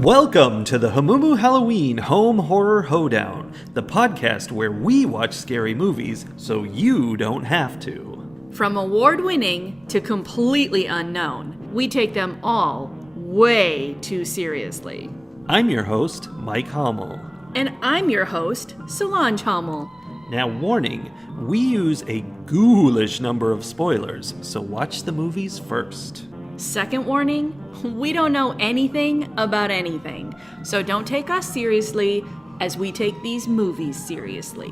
Welcome to the Hamumu Halloween Home Horror Hoedown, the podcast where we watch scary movies so you don't have to. From award-winning to completely unknown, we take them all way too seriously. I'm your host, Mike Hummel. And I'm your host, Solange Hummel. Now, warning, we use a ghoulish number of spoilers, so watch the movies first. Second warning, we don't know anything about anything, so don't take us seriously as we take these movies seriously.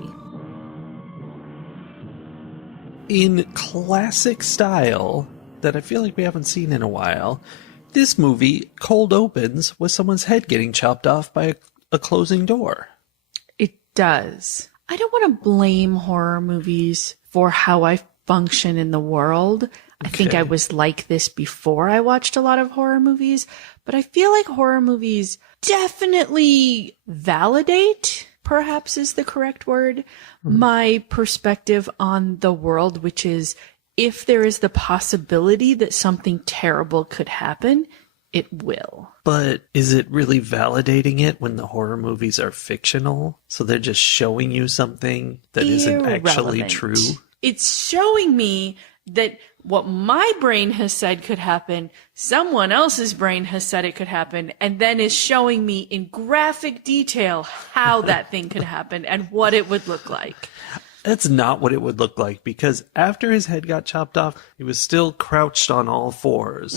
In classic style that I feel like we haven't seen in a while, this movie cold opens with someone's head getting chopped off by a closing door. It does. I don't want to blame horror movies for how I function in the world. I think I was like this before I watched a lot of horror movies, but I feel like horror movies definitely validate, perhaps is the correct word, my perspective on the world, which is if there is the possibility that something terrible could happen, it will. But is it really validating it when the horror movies are fictional? So they're just showing you something that isn't actually true? It's showing me that what my brain has said could happen, someone else's brain has said it could happen, and then is showing me in graphic detail how that thing could happen and what it would look like. That's not what it would look like, because after his head got chopped off, he was still crouched on all fours.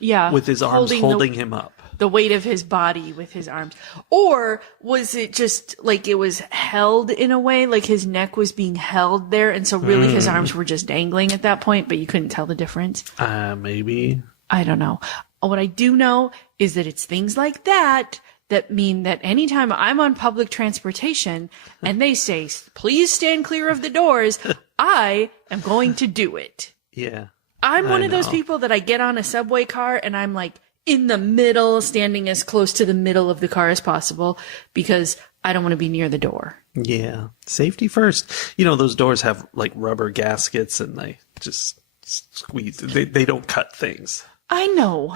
With his arms holding him up. The weight of his body with his arms. Or was it just like it was held in a way, like his neck was being held there, and so really his arms were just dangling at that point, but you couldn't tell the difference? Maybe. I don't know. What I do know is that it's things like that that mean that anytime I'm on public transportation and they say, please stand clear of the doors, I am going to do it. Yeah. I'm one of those people that I get on a subway car and I'm like in the middle, standing as close to the middle of the car as possible because I don't want to be near the door. Yeah. Safety first. You know, those doors have like rubber gaskets and they just squeeze. They don't cut things. I know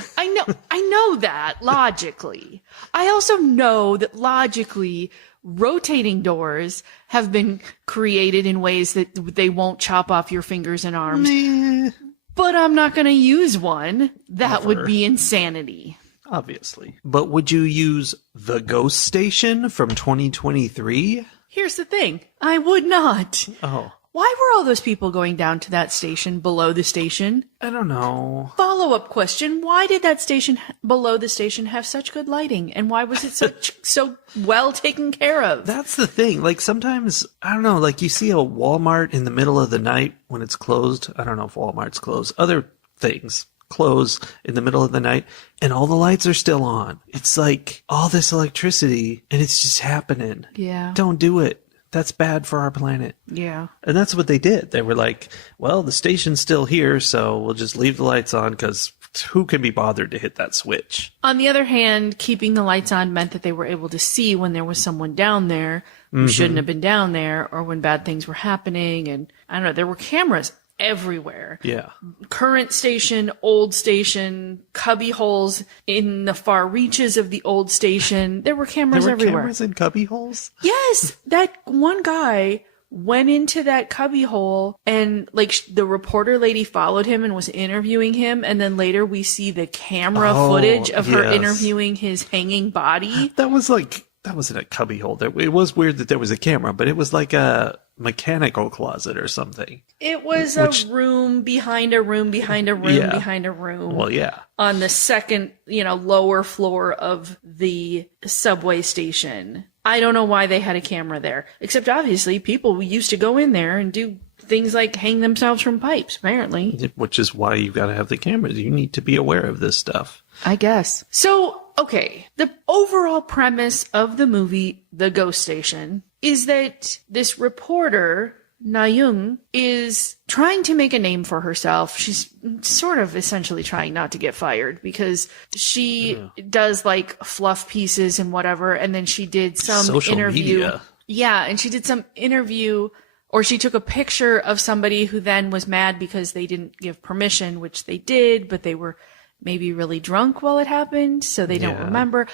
that logically. I also know that logically rotating doors have been created in ways that they won't chop off your fingers and arms. Meh. But I'm not going to use one. That would be insanity. Obviously. But would you use the Ghost Station from 2023? Here's the thing. I would not. Oh. Why were all those people going down to that station below the station? I don't know. Follow-up question. Why did that station below the station have such good lighting? And why was it so well taken care of? That's the thing. Like sometimes, I don't know, like you see a Walmart in the middle of the night when it's closed. I don't know if Walmart's closed. Other things close in the middle of the night and all the lights are still on. It's like all this electricity and it's just happening. Yeah. Don't do it. That's bad for our planet. Yeah. And that's what they did. They were like, well, the station's still here, so we'll just leave the lights on because who can be bothered to hit that switch? On the other hand, keeping the lights on meant that they were able to see when there was someone down there who shouldn't have been down there or when bad things were happening. And I don't know, there were cameras everywhere. Yeah. Current station, old station, cubby holes in the far reaches of the old station. There were cameras everywhere. Cameras in cubby holes? Yes. That one guy went into that cubby hole and like the reporter lady followed him and was interviewing him. And then later we see the camera footage of her interviewing his hanging body. That wasn't a cubby hole. It was weird that there was a camera, but it was like a mechanical closet or something. It was a room behind a room behind a room behind a room. Well, yeah. On the second, lower floor of the subway station. I don't know why they had a camera there. Except obviously people used to go in there and do things like hang themselves from pipes, apparently. Which is why you gotta have the cameras. You need to be aware of this stuff. I guess. So, okay. The overall premise of the movie, The Ghost Station, is that this reporter, Na-young, is trying to make a name for herself. She's sort of essentially trying not to get fired because she does like fluff pieces and whatever. And then she did some social interview. Media. Yeah. And she did some interview or she took a picture of somebody who then was mad because they didn't give permission, which they did, but they were maybe really drunk while it happened. So they don't remember.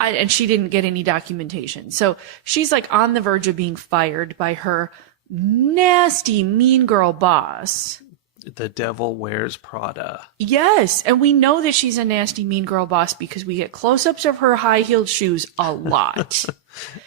and she didn't get any documentation. So she's like on the verge of being fired by her nasty, mean girl boss. The devil wears Prada. Yes. And we know that she's a nasty, mean girl boss because we get close-ups of her high-heeled shoes a lot.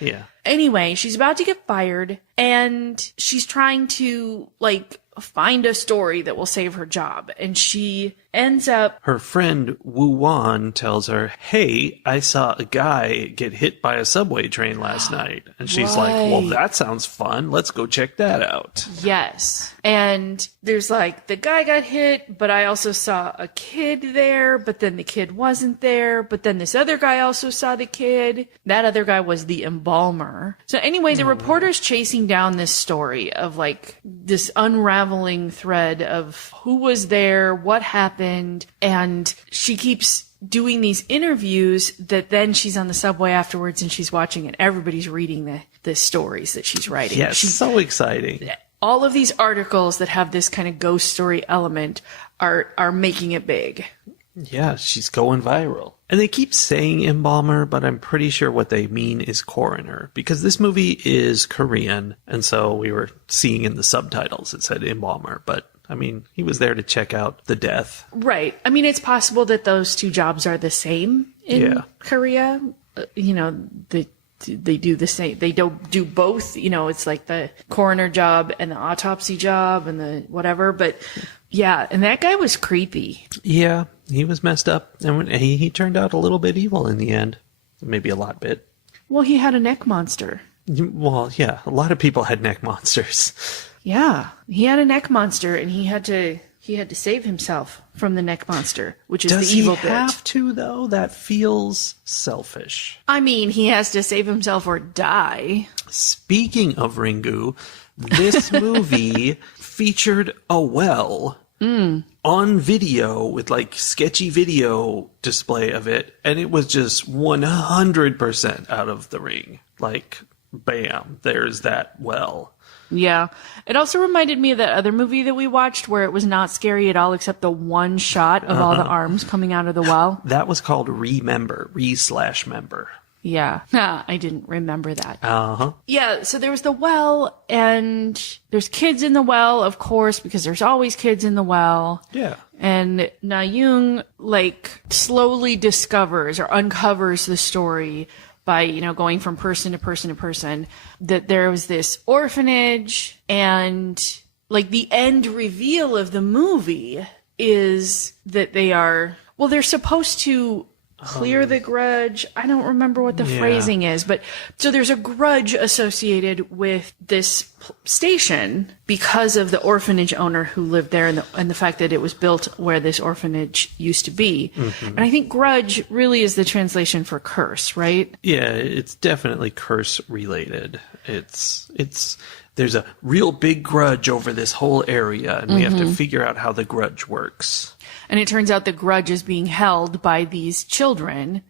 Yeah. Anyway, she's about to get fired and she's trying to like find a story that will save her job. And she ends up... Her friend Wu Wan tells her, hey, I saw a guy get hit by a subway train last night. And she's like, well, that sounds fun. Let's go check that out. Yes. And there's like, the guy got hit, but I also saw a kid there, but then the kid wasn't there. But then this other guy also saw the kid. That other guy was the embalmer. So anyway, the reporter's chasing down this story of like this unraveling thread of who was there, what happened, and she keeps doing these interviews that then she's on the subway afterwards and she's watching it. Everybody's reading the stories that she's writing. Yes, so exciting. All of these articles that have this kind of ghost story element are making it big. Yeah, she's going viral. And they keep saying embalmer, but I'm pretty sure what they mean is coroner, because this movie is Korean, and so we were seeing in the subtitles it said embalmer, but I mean, he was there to check out the death. Right. I mean, it's possible that those two jobs are the same in Korea. You know, they do the same. They don't do both. You know, it's like the coroner job and the autopsy job and the whatever. But yeah, and that guy was creepy. Yeah, he was messed up. And he turned out a little bit evil in the end. Maybe a lot bit. Well, he had a neck monster. Well, yeah, a lot of people had neck monsters. Yeah, he had a neck monster, and he had to save himself from the neck monster, which is the evil bit. Does he have to, though? That feels selfish. I mean, he has to save himself or die. Speaking of Ringu, this movie featured a well on video with like sketchy video display of it, and it was just 100% out of the ring. Like, bam, there's that well. Yeah. It also reminded me of that other movie that we watched where it was not scary at all except the one shot of all the arms coming out of the well. That was called Remember. Re/member. Yeah. I didn't remember that. Uh-huh. Yeah, so there was the well, and there's kids in the well, of course, because there's always kids in the well. Yeah. And Na Young, like, slowly discovers or uncovers the story by, you know, going from person to person to person, that there was this orphanage, and like the end reveal of the movie is that they're supposed to clear the grudge. I don't remember what the phrasing is, but so there's a grudge associated with this station because of the orphanage owner who lived there and the fact that it was built where this orphanage used to be. Mm-hmm. And I think grudge really is the translation for curse, right? Yeah, it's definitely curse related. It's there's a real big grudge over this whole area, and we have to figure out how the grudge works. And it turns out the grudge is being held by these children,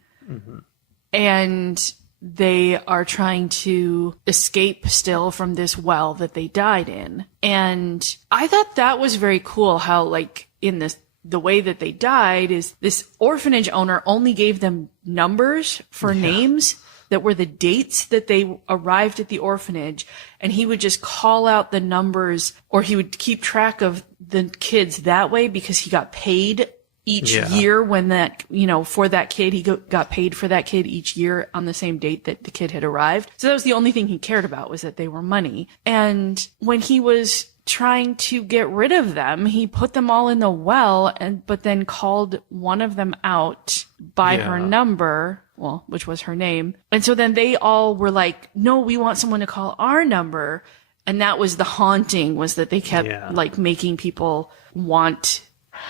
and they are trying to escape still from this well that they died in. And I thought that was very cool how, like, in the way that they died is this orphanage owner only gave them numbers for names that were the dates that they arrived at the orphanage, and he would just call out the numbers, or he would keep track of the kids that way because he got paid each year when that, you know, for that kid, he got paid for that kid each year on the same date that the kid had arrived. So that was the only thing he cared about, was that they were money. And when he was trying to get rid of them, he put them all in the well, but then called one of them out by her number, well, which was her name. And so then they all were like, no, we want someone to call our number. And that was the haunting, was that they kept like making people want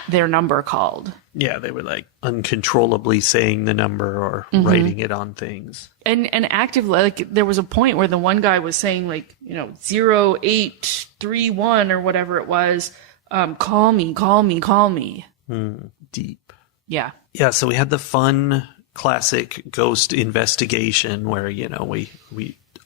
their number called. Yeah, they were like uncontrollably saying the number or writing it on things. And actively, like, there was a point where the one guy was saying, like, you know, 0831 or whatever it was, call me, call me, call me. Deep. Yeah. Yeah, so we had the fun classic ghost investigation where, you know, we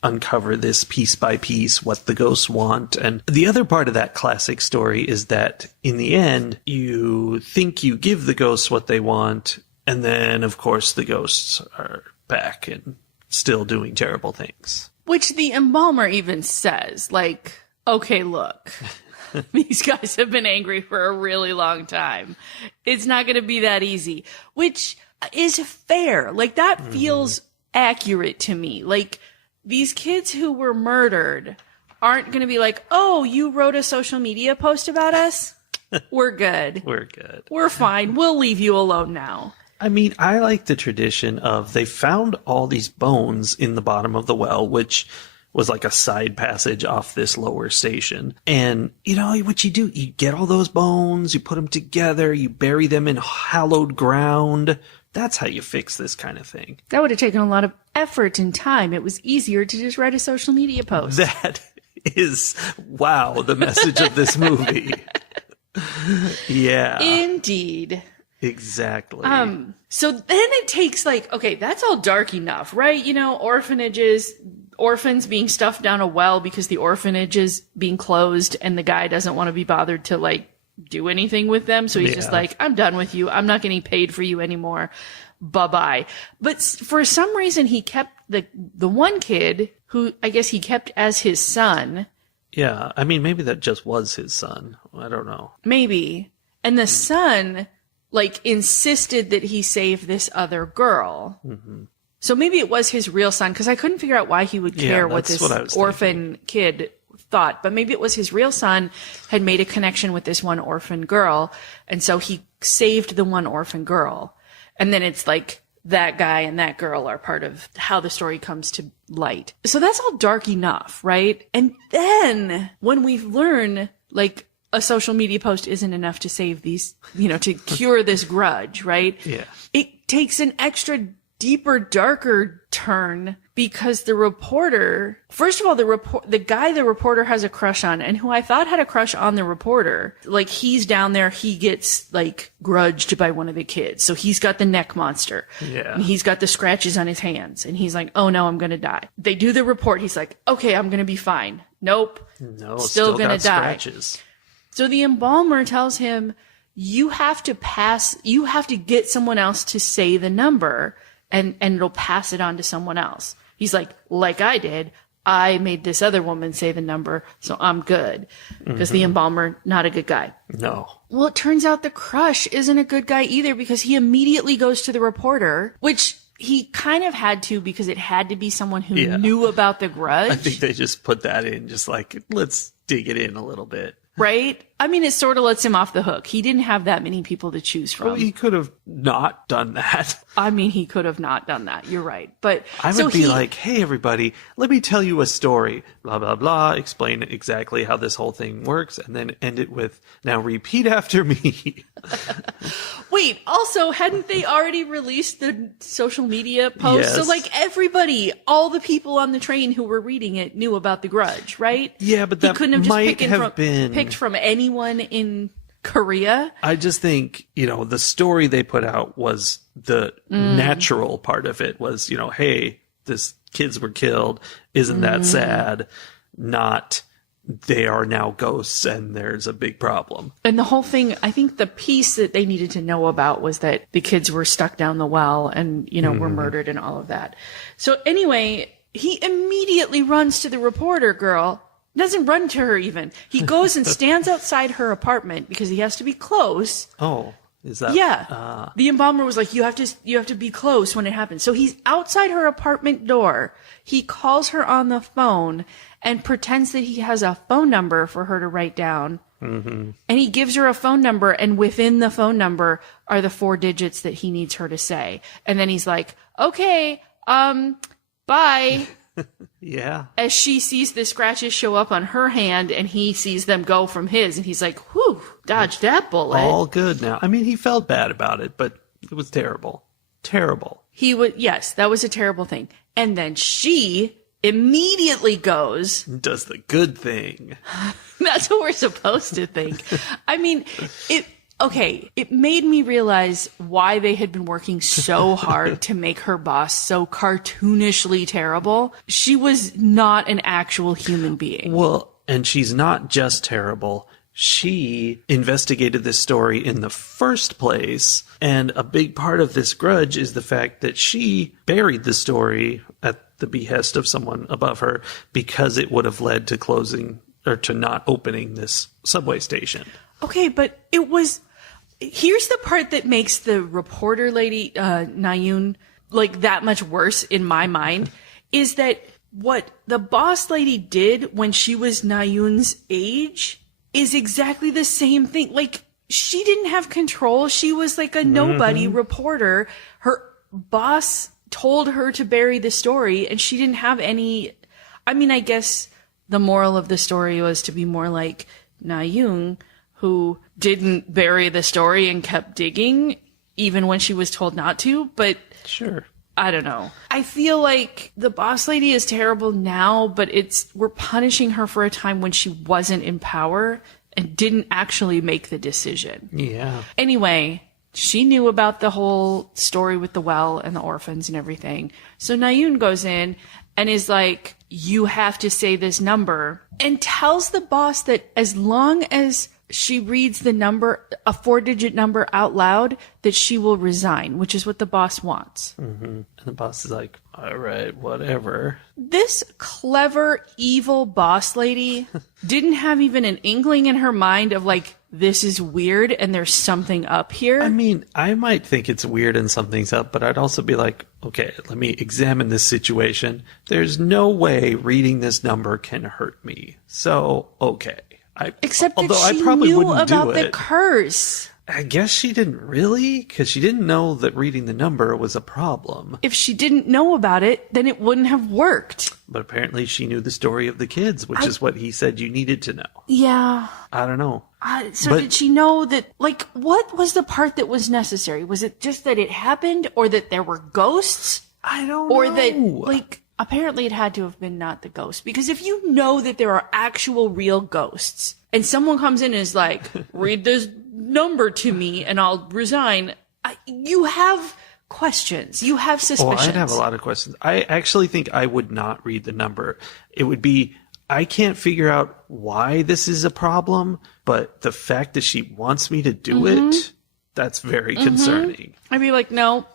uncover this piece by piece what the ghosts want. And the other part of that classic story is that in the end, you think you give the ghosts what they want, and then of course the ghosts are back and still doing terrible things. Which the embalmer even says, like, okay, look, these guys have been angry for a really long time. It's not going to be that easy, which is fair. Like, that feels accurate to me. Like, these kids who were murdered aren't going to be like, oh, you wrote a social media post about us? We're good. We're good. We're fine. We'll leave you alone now. I mean, I like the tradition of they found all these bones in the bottom of the well, which was like a side passage off this lower station. And, you know, what you do, you get all those bones, you put them together, you bury them in hallowed ground. That's how you fix this kind of thing. That would have taken a lot of effort and time. It was easier to just write a social media post. That is, wow, the message of this movie. Yeah. Indeed. Exactly. So then it takes like, okay, that's all dark enough, right? You know, orphanages, orphans being stuffed down a well because the orphanage is being closed and the guy doesn't want to be bothered to like do anything with them. So he's just like, I'm done with you. I'm not getting paid for you anymore. Bye-bye. But for some reason, he kept the one kid who I guess he kept as his son. Yeah. I mean, maybe that just was his son. I don't know. Maybe. And the son like insisted that he save this other girl. Mm-hmm. So maybe it was his real son, because I couldn't figure out why he would care what this orphan kid thought. But maybe it was his real son had made a connection with this one orphan girl, and so he saved the one orphan girl. And then it's like that guy and that girl are part of how the story comes to light. So that's all dark enough, right? And then when we learn, like, a social media post isn't enough to save these, you know, to cure this grudge, right? Yeah. It takes an extra deeper, darker turn because the reporter, first of all, the guy the reporter has a crush on and who I thought had a crush on the reporter, like he's down there, he gets like grudged by one of the kids. So he's got the neck monster. Yeah. And he's got the scratches on his hands and he's like, oh no, I'm going to die. They do the report. He's like, okay, I'm going to be fine. Nope. No, still going to die. Scratches. So the embalmer tells him, you have to get someone else to say the number and it'll pass it on to someone else. He's like I did. I made this other woman say the number, so I'm good. Because the embalmer, not a good guy. No. Well, it turns out the crush isn't a good guy either because he immediately goes to the reporter, which he kind of had to because it had to be someone who knew about the grudge. I think they just put that in, just like, let's dig it in a little bit. Right? I mean, it sort of lets him off the hook. He didn't have that many people to choose from. Well, he could have not done that. I mean, he could have not done that. You're right. But I would be like, hey, everybody, let me tell you a story. Blah, blah, blah. Explain exactly how this whole thing works. And then end it with, now repeat after me. Wait, also, hadn't they already released the social media post? Yes. So, like, everybody, all the people on the train who were reading it knew about the grudge, right? Yeah, but that he couldn't have just might have been picked from anyone in Korea. I just think, you know, the story they put out was the natural part of it was, you know, hey, this kids were killed. Isn't that sad? Not they are now ghosts and there's a big problem. And the whole thing, I think the piece that they needed to know about was that the kids were stuck down the well and, you know, were murdered and all of that. So anyway, he immediately runs to the reporter girl. Doesn't run to her even. He goes and stands outside her apartment because he has to be close. Oh, is that? Yeah. The embalmer was like, you have to be close when it happens. So he's outside her apartment door. He calls her on the phone and pretends that he has a phone number for her to write down. Mm-hmm. And he gives her a phone number, and within the phone number are the 4 digits that he needs her to say. And then he's like, okay, bye. Yeah. As she sees the scratches show up on her hand and he sees them go from his, and he's like, whew, dodged that bullet. All good now. I mean, he felt bad about it, but it was terrible. Terrible. Yes, that was a terrible thing. And then she immediately goes, does the good thing. That's what we're supposed to think. I mean, it made me realize why they had been working so hard to make her boss so cartoonishly terrible. She was not an actual human being. Well, and she's not just terrible. she investigated this story in the first place. And a big part of this grudge is the fact that she buried the story at the behest of someone above her because it would have led to closing or to not opening this subway station. Okay, but it was... Here's the part that makes the reporter lady, Nayun, like that much worse in my mind, is that what the boss lady did when she was Nayun's age is exactly the same thing. Like, she didn't have control. She was like a nobody reporter. Her boss told her to bury the story, and she didn't have any... I mean, I guess the moral of the story was to be more like Nayun, who didn't bury the story and kept digging, even when she was told not to. But sure, I don't know. I feel like the boss lady is terrible now, but we're punishing her for a time when she wasn't in power and didn't actually make the decision. Yeah. Anyway, she knew about the whole story with the well and the orphans and everything. So Nayun goes in and is like, you have to say this number, and tells the boss that as long as she reads the number, a 4-digit number out loud, that she will resign, which is what the boss wants. Mm-hmm. And the boss is like, all right, whatever. This clever, evil boss lady didn't have even an inkling in her mind of like, this is weird and there's something up here. I mean, I might think it's weird and something's up, but I'd also be like, okay, let me examine this situation. There's no way reading this number can hurt me. So, okay. Except that she knew about the curse. I guess she didn't really, because she didn't know that reading the number was a problem. If she didn't know about it, then it wouldn't have worked. But apparently she knew the story of the kids, which is what he said you needed to know. Yeah. I don't know. Did she know that, like, what was the part that was necessary? Was it just that it happened, or that there were ghosts? I don't know. Or that, like... Apparently it had to have been not the ghost. Because if you know that there are actual real ghosts, and someone comes in and is like, read this number to me and I'll resign, you have questions. You have suspicions. Oh, I'd have a lot of questions. I actually think I would not read the number. It would be, I can't figure out why this is a problem, but the fact that she wants me to do it, that's very concerning. I'd be like, no,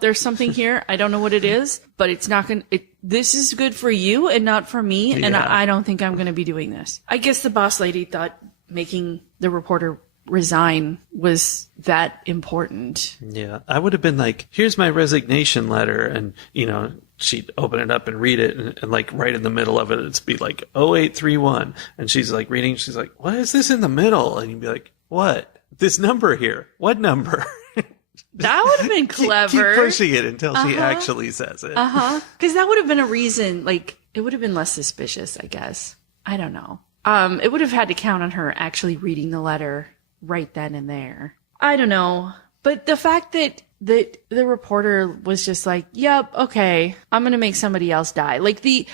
there's something here. I don't know what it is, but it's not going to... This is good for you and not for me, and I don't think I'm going to be doing this. I guess the boss lady thought making the reporter resign was that important. Yeah, I would have been like, here's my resignation letter, and, you know, she'd open it up and read it, and like right in the middle of it, it'd be like 0831, and she's like reading, she's like, what is this in the middle? And you'd be like, what? This number here. What number? That would have been clever. Keep pushing it until she actually says it. Because that would have been a reason, like, it would have been less suspicious, I guess. I don't know. It would have had to count on her actually reading the letter right then and there. I don't know. But the fact that the reporter was just like, yep, okay, I'm going to make somebody else die. Like, the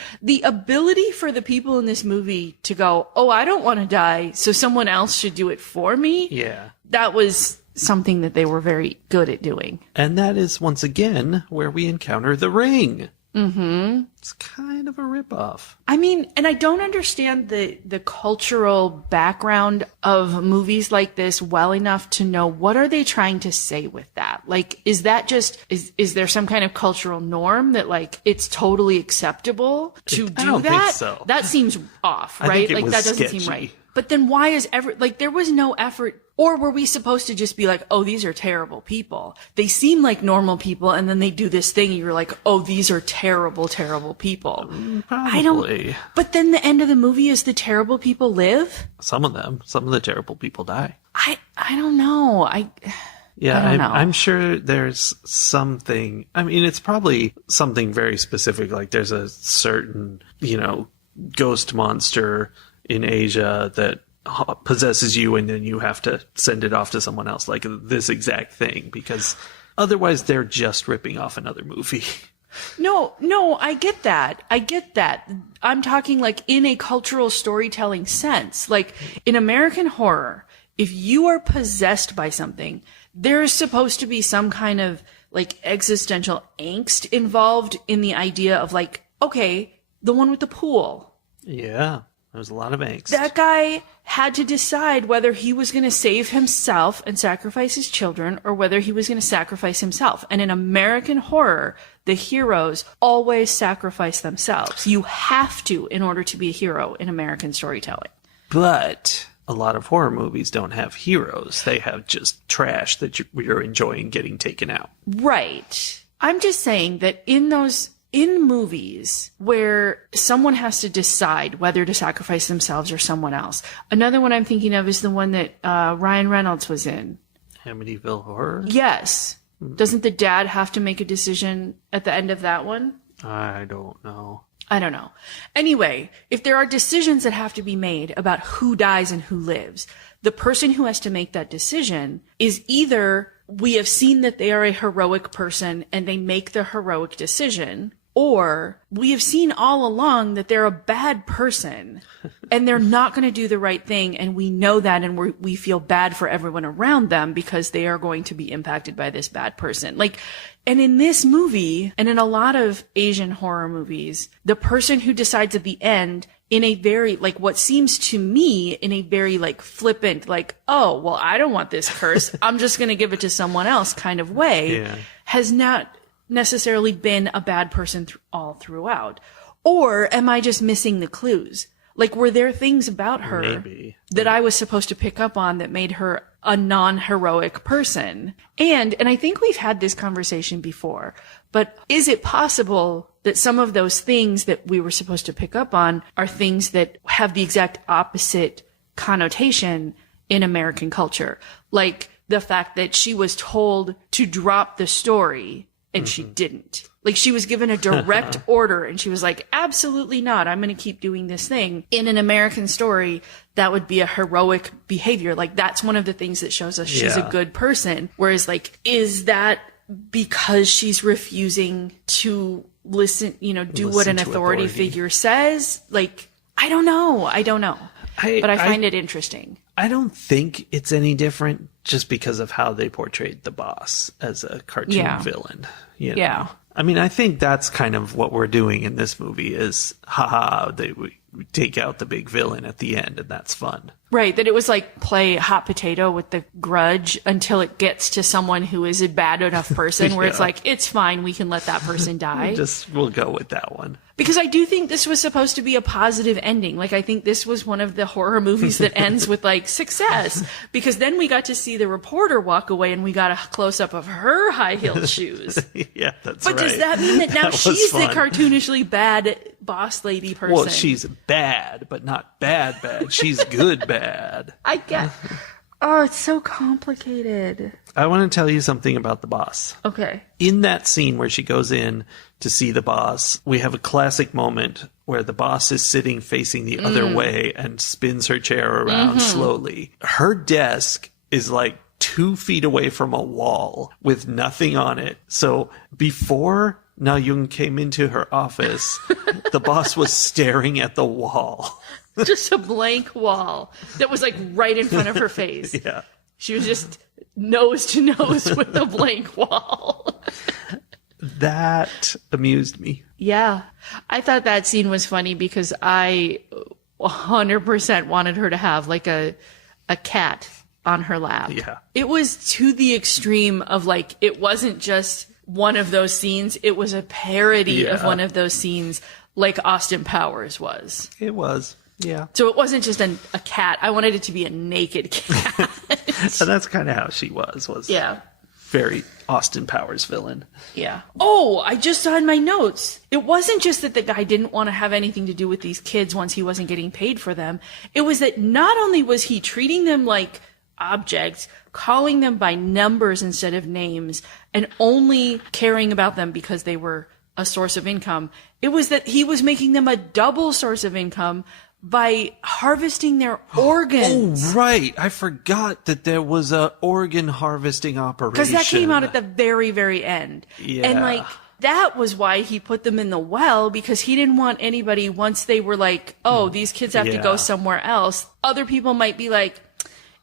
ability for the people in this movie to go, oh, I don't want to die, so someone else should do it for me. Yeah. That was something that they were very good at doing. And that is, once again, where we encounter the ring. Mm-hmm. It's kind of a ripoff. I mean, and I don't understand the cultural background of movies like this well enough to know what are they trying to say with that? Like, is that just, is there some kind of cultural norm that, like, it's totally acceptable to do that? I don't think so. That seems off, right? I think it like, was that doesn't sketchy. seem right. But then why is there was no effort, or were we supposed to just be like, oh, these are terrible people? They seem like normal people, and then they do this thing, and you're like, oh, these are terrible, terrible people. Probably. But then the end of the movie is the terrible people live? Some of the terrible people die. I don't know. I don't know. I'm sure there's something, I mean, it's probably something very specific, like there's a certain, you know, ghost monster in Asia that possesses you, and then you have to send it off to someone else, like this exact thing, because otherwise they're just ripping off another movie. No, I get that. I'm talking like in a cultural storytelling sense. Like in American horror, if you are possessed by something, there is supposed to be some kind of like existential angst involved in the idea of like, okay, the one with the pool. Yeah. There was a lot of angst. That guy had to decide whether he was going to save himself and sacrifice his children or whether he was going to sacrifice himself. And in American horror, the heroes always sacrifice themselves. You have to in order to be a hero in American storytelling. But a lot of horror movies don't have heroes. They have just trash that you're enjoying getting taken out. Right. I'm just saying that in movies where someone has to decide whether to sacrifice themselves or someone else. Another one I'm thinking of is the one that Ryan Reynolds was in. Amityville Horror? Yes. Doesn't the dad have to make a decision at the end of that one? I don't know. I don't know. Anyway, if there are decisions that have to be made about who dies and who lives, the person who has to make that decision is either we have seen that they are a heroic person and they make the heroic decision, or we have seen all along that they're a bad person and they're not going to do the right thing. And we know that, and we feel bad for everyone around them because they are going to be impacted by this bad person. And in this movie, and in a lot of Asian horror movies, the person who decides at the end in a very, what seems to me in a very, flippant, oh, well, I don't want this curse, I'm just going to give it to someone else kind of way, has not necessarily been a bad person all throughout. Or am I just missing the clues? Were there things about her that I was supposed to pick up on that made her a non-heroic person? And I think we've had this conversation before, but is it possible that some of those things that we were supposed to pick up on are things that have the exact opposite connotation in American culture? Like the fact that she was told to drop the story and she didn't. She was given a direct order and she was like, absolutely not. I'm going to keep doing this thing. In an American story, that would be a heroic behavior. That's one of the things that shows us she's a good person. Whereas is that because she's refusing to listen, do what an authority figure says? I don't know. But I find it interesting. I don't think it's any different just because of how they portrayed the boss as a cartoon villain. Yeah. I mean, I think that's kind of what we're doing in this movie is, we take out the big villain at the end, and that's fun. Right, that it was play hot potato with the grudge until it gets to someone who is a bad enough person where it's it's fine, we can let that person die. We'll go with that one. Because I do think this was supposed to be a positive ending. I think this was one of the horror movies that ends with success. Because then we got to see the reporter walk away and we got a close up of her high-heeled shoes. Yeah, that's right. But does that mean that now she's the cartoonishly bad boss lady person? Well, she's bad, but not bad. She's good bad. I get. Oh, it's so complicated. I want to tell you something about the boss. Okay. In that scene where she goes in to see the boss, we have a classic moment where the boss is sitting facing the other way and spins her chair around slowly. Her desk is 2 feet away from a wall with nothing on it. So before Na Young came into her office, the boss was staring at the wall. Just a blank wall that was right in front of her face. Yeah. She was just nose to nose with a blank wall. That amused me. Yeah. I thought that scene was funny because I 100% wanted her to have a cat on her lap. Yeah. It was to the extreme of it wasn't just one of those scenes. It was a parody of one of those scenes like Austin Powers was. It was. Yeah. So it wasn't just a cat. I wanted it to be a naked cat. And that's kind of how she was very Austin Powers villain. Yeah. Oh, I just saw in my notes. It wasn't just that the guy didn't want to have anything to do with these kids once he wasn't getting paid for them. It was that not only was he treating them like objects, calling them by numbers instead of names, and only caring about them because they were a source of income, it was that he was making them a double source of income by harvesting their organs. Oh, right. I forgot that there was a organ harvesting operation. Because that came out at the very, very end. Yeah. And that was why he put them in the well, because he didn't want anybody, once they were these kids have to go somewhere else, other people might be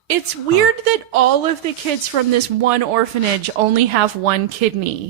it's weird that all of the kids from this one orphanage only have one kidney.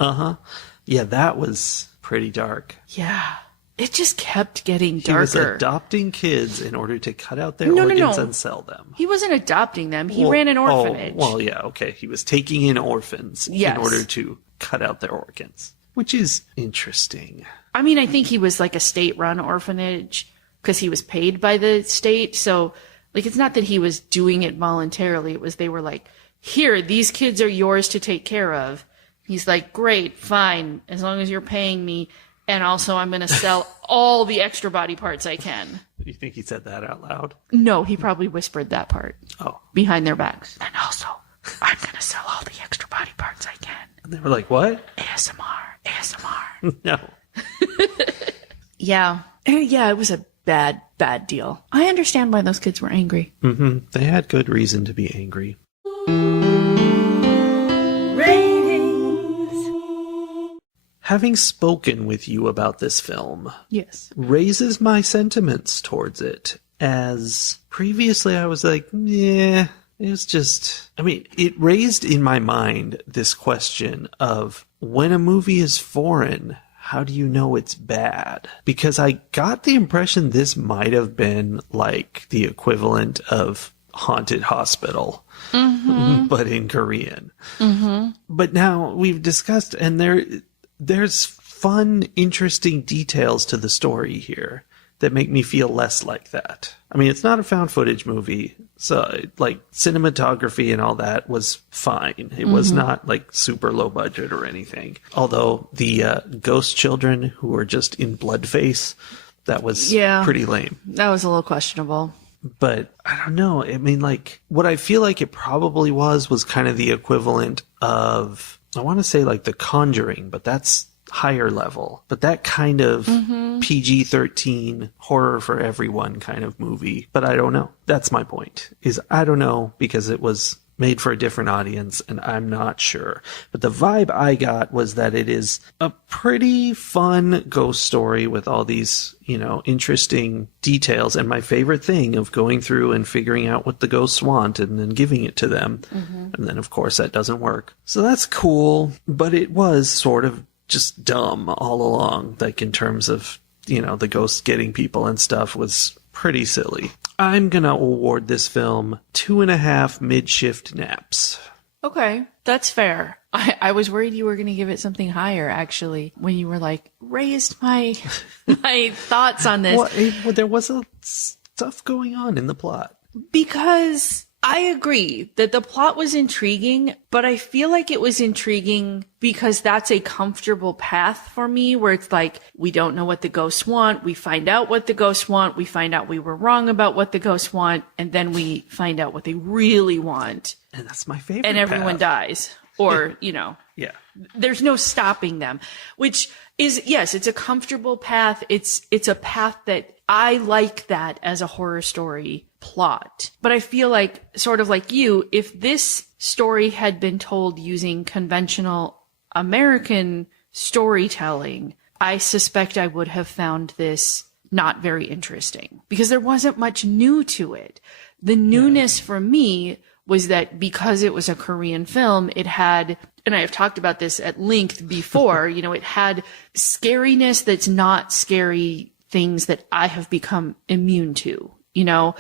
Yeah, that was pretty dark. Yeah. it just kept getting He darker. was adopting kids in order to cut out their organs and sell them. He wasn't adopting them. He ran an orphanage. Oh, well, yeah, okay. He was taking in orphans in order to cut out their organs, which is interesting. I mean, I think he was like a state-run orphanage because he was paid by the state. So, like, it's not that he was doing it voluntarily. It was they were like, here, these kids are yours to take care of. He's like, great, fine, as long as you're paying me. And also, I'm going to sell all the extra body parts I can. You think he said that out loud? No, he probably whispered that part. Oh. Behind their backs. And also, I'm going to sell all the extra body parts I can. And they were like, what? ASMR. No. Yeah. Yeah, it was a bad, bad deal. I understand why those kids were angry. Mm-hmm. They had good reason to be angry. Having spoken with you about this film Yes. raises my sentiments towards it, as previously I was like, yeah, it was just, I mean, it raised in my mind this question of when a movie is foreign, how do you know it's bad? Because I got the impression this might have been like the equivalent of Haunted Hospital, but in Korean. Mm-hmm. But now we've discussed, and there's fun, interesting details to the story here that make me feel less like that. I mean, it's not a found footage movie, so like cinematography and all that was fine. It was not like super low budget or anything. Although the ghost children who were just in bloodface, that was pretty lame. That was a little questionable. But I don't know. I mean, like, what I feel like it probably was kind of the equivalent of, I want to say like The Conjuring, but that's higher level. But that kind of PG-13 horror for everyone kind of movie. But I don't know. That's my point, is I don't know, because it was made for a different audience, and I'm not sure. But the vibe I got was that it is a pretty fun ghost story with all these, you know, interesting details. And my favorite thing of going through and figuring out what the ghosts want and then giving it to them. And then, of course, that doesn't work. So that's cool. But it was sort of just dumb all along, like in terms of, you know, the ghosts getting people and stuff was pretty silly. I'm going to award this film 2.5 mid-shift naps. Okay, that's fair. I was worried you were going to give it something higher, actually, when you were like, raised my thoughts on this. Well, there was stuff going on in the plot. Because I agree that the plot was intriguing, but I feel like it was intriguing because that's a comfortable path for me, where it's like, we don't know what the ghosts want. We find out what the ghosts want. We find out we were wrong about what the ghosts want. And then we find out what they really want. And that's my favorite And everyone path. dies. Or, you know. Yeah. There's no stopping them, which is, yes, it's a comfortable path. It's a path that I like that as a horror story plot. But I feel like, sort of like you, if this story had been told using conventional American storytelling, I suspect I would have found this not very interesting because there wasn't much new to it. The newness for me was that because it was a Korean film, it had, and I have talked about this at length before, you know, it had scariness that's not scary things that I have become immune to. You know,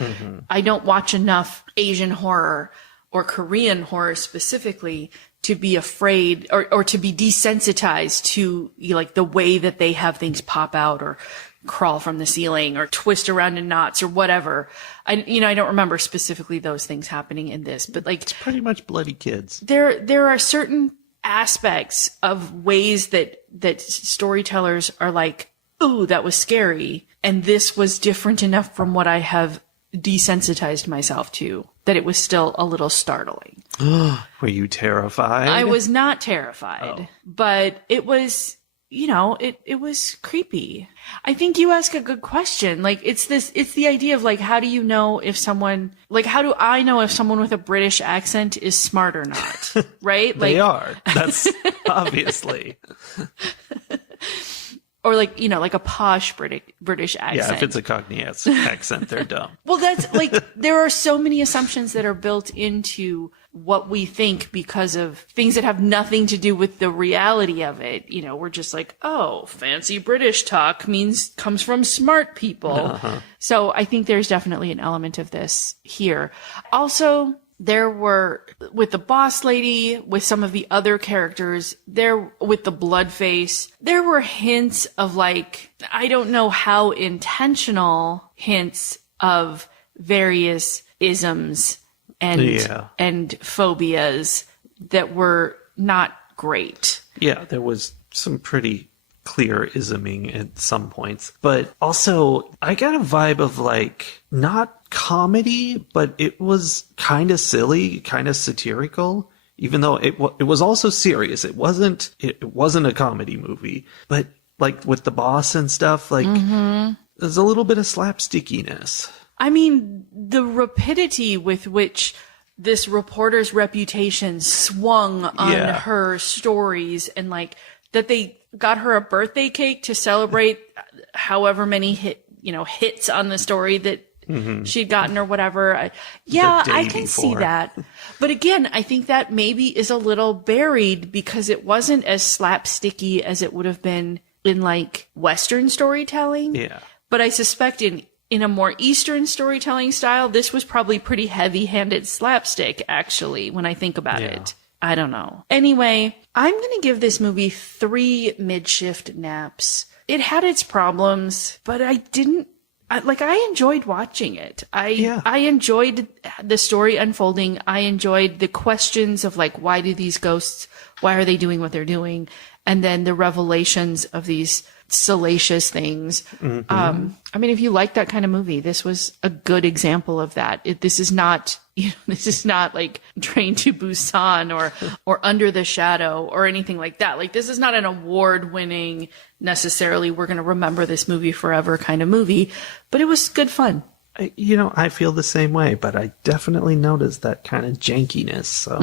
I don't watch enough Asian horror or Korean horror specifically to be afraid or to be desensitized to, you know, like the way that they have things pop out or crawl from the ceiling or twist around in knots or whatever. I don't remember specifically those things happening in this, but like, It's pretty much bloody kids. there are certain aspects of ways that storytellers are like, ooh, that was scary. And this was different enough from what I have desensitized myself to that it was still a little startling. Were you terrified? I was not terrified, but it was, you know, it was creepy. I think you ask a good question. Like, it's the idea of like, how do you know if someone, like, how do I know if someone with a British accent is smart or not? Right? Like, They are. That's obviously. or like, you know, like a posh British accent. Yeah, if it's a Cockney accent, they're dumb. Well, that's like, there are so many assumptions that are built into what we think because of things that have nothing to do with the reality of it. You know, we're just like, oh, fancy British talk comes from smart people. So I think there's definitely an element of this here. Also, there were, with the boss lady, with some of the other characters, there, with the blood face, there were hints of like, I don't know how intentional hints of various isms and phobias that were not great. Yeah, there was some pretty clear isming at some points. But also, I got a vibe of like, not comedy, but it was kind of silly, kind of satirical, even though it was also serious. It wasn't a comedy movie, but like with the boss and stuff, like there's a little bit of slapstickiness. I mean, the rapidity with which this reporter's reputation swung on her stories, and like that they got her a birthday cake to celebrate however many hits on the story that she'd gotten or whatever. I can see that. But again, I think that maybe is a little buried because it wasn't as slapsticky as it would have been in like Western storytelling. Yeah. But I suspect in a more Eastern storytelling style, this was probably pretty heavy-handed slapstick, actually, when I think about it. I don't know. Anyway, I'm going to give this movie 3 mid-shift naps. It had its problems, but I enjoyed watching it. I enjoyed the story unfolding. I enjoyed the questions of like, why are they doing what they're doing? And then the revelations of these salacious things. I mean, if you like that kind of movie, this was a good example of that. This is not like Train to Busan or Under the Shadow or anything like that. Like, this is not an award-winning, necessarily, we're going to remember this movie forever kind of movie, but it was good fun. I feel the same way, but I definitely noticed that kind of jankiness, so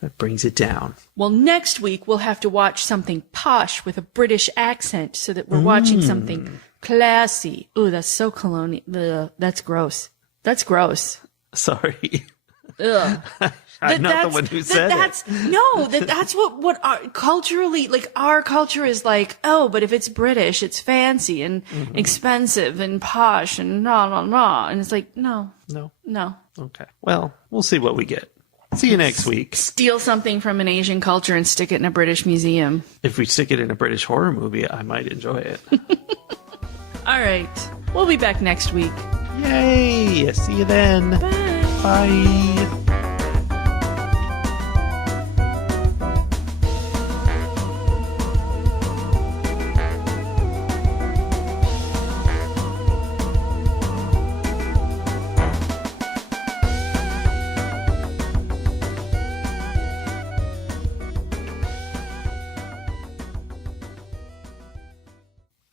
that brings it down. Well, next week we'll have to watch something posh with a British accent so that we're watching something classy. Ooh, that's so colonial. Ugh, that's gross. That's gross. Sorry. Ugh. I'm not the one who said it. That's what our, culturally, like, our culture is like, oh, but if it's British, it's fancy and expensive and posh and nah. And it's like, no. Okay. Well, we'll see what we get. See you next week. Steal something from an Asian culture and stick it in a British museum. If we stick it in a British horror movie, I might enjoy it. All right. We'll be back next week. Yay! See you then. Bye. Bye.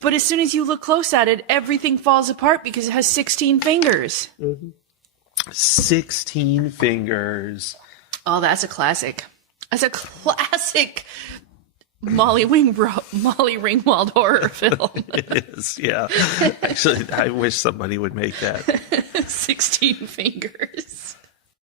But as soon as you look close at it, everything falls apart because it has 16 fingers. 16 fingers. Oh, that's a classic. That's a classic Molly Ringwald horror film. It is, yeah. Actually, I wish somebody would make that. 16 fingers.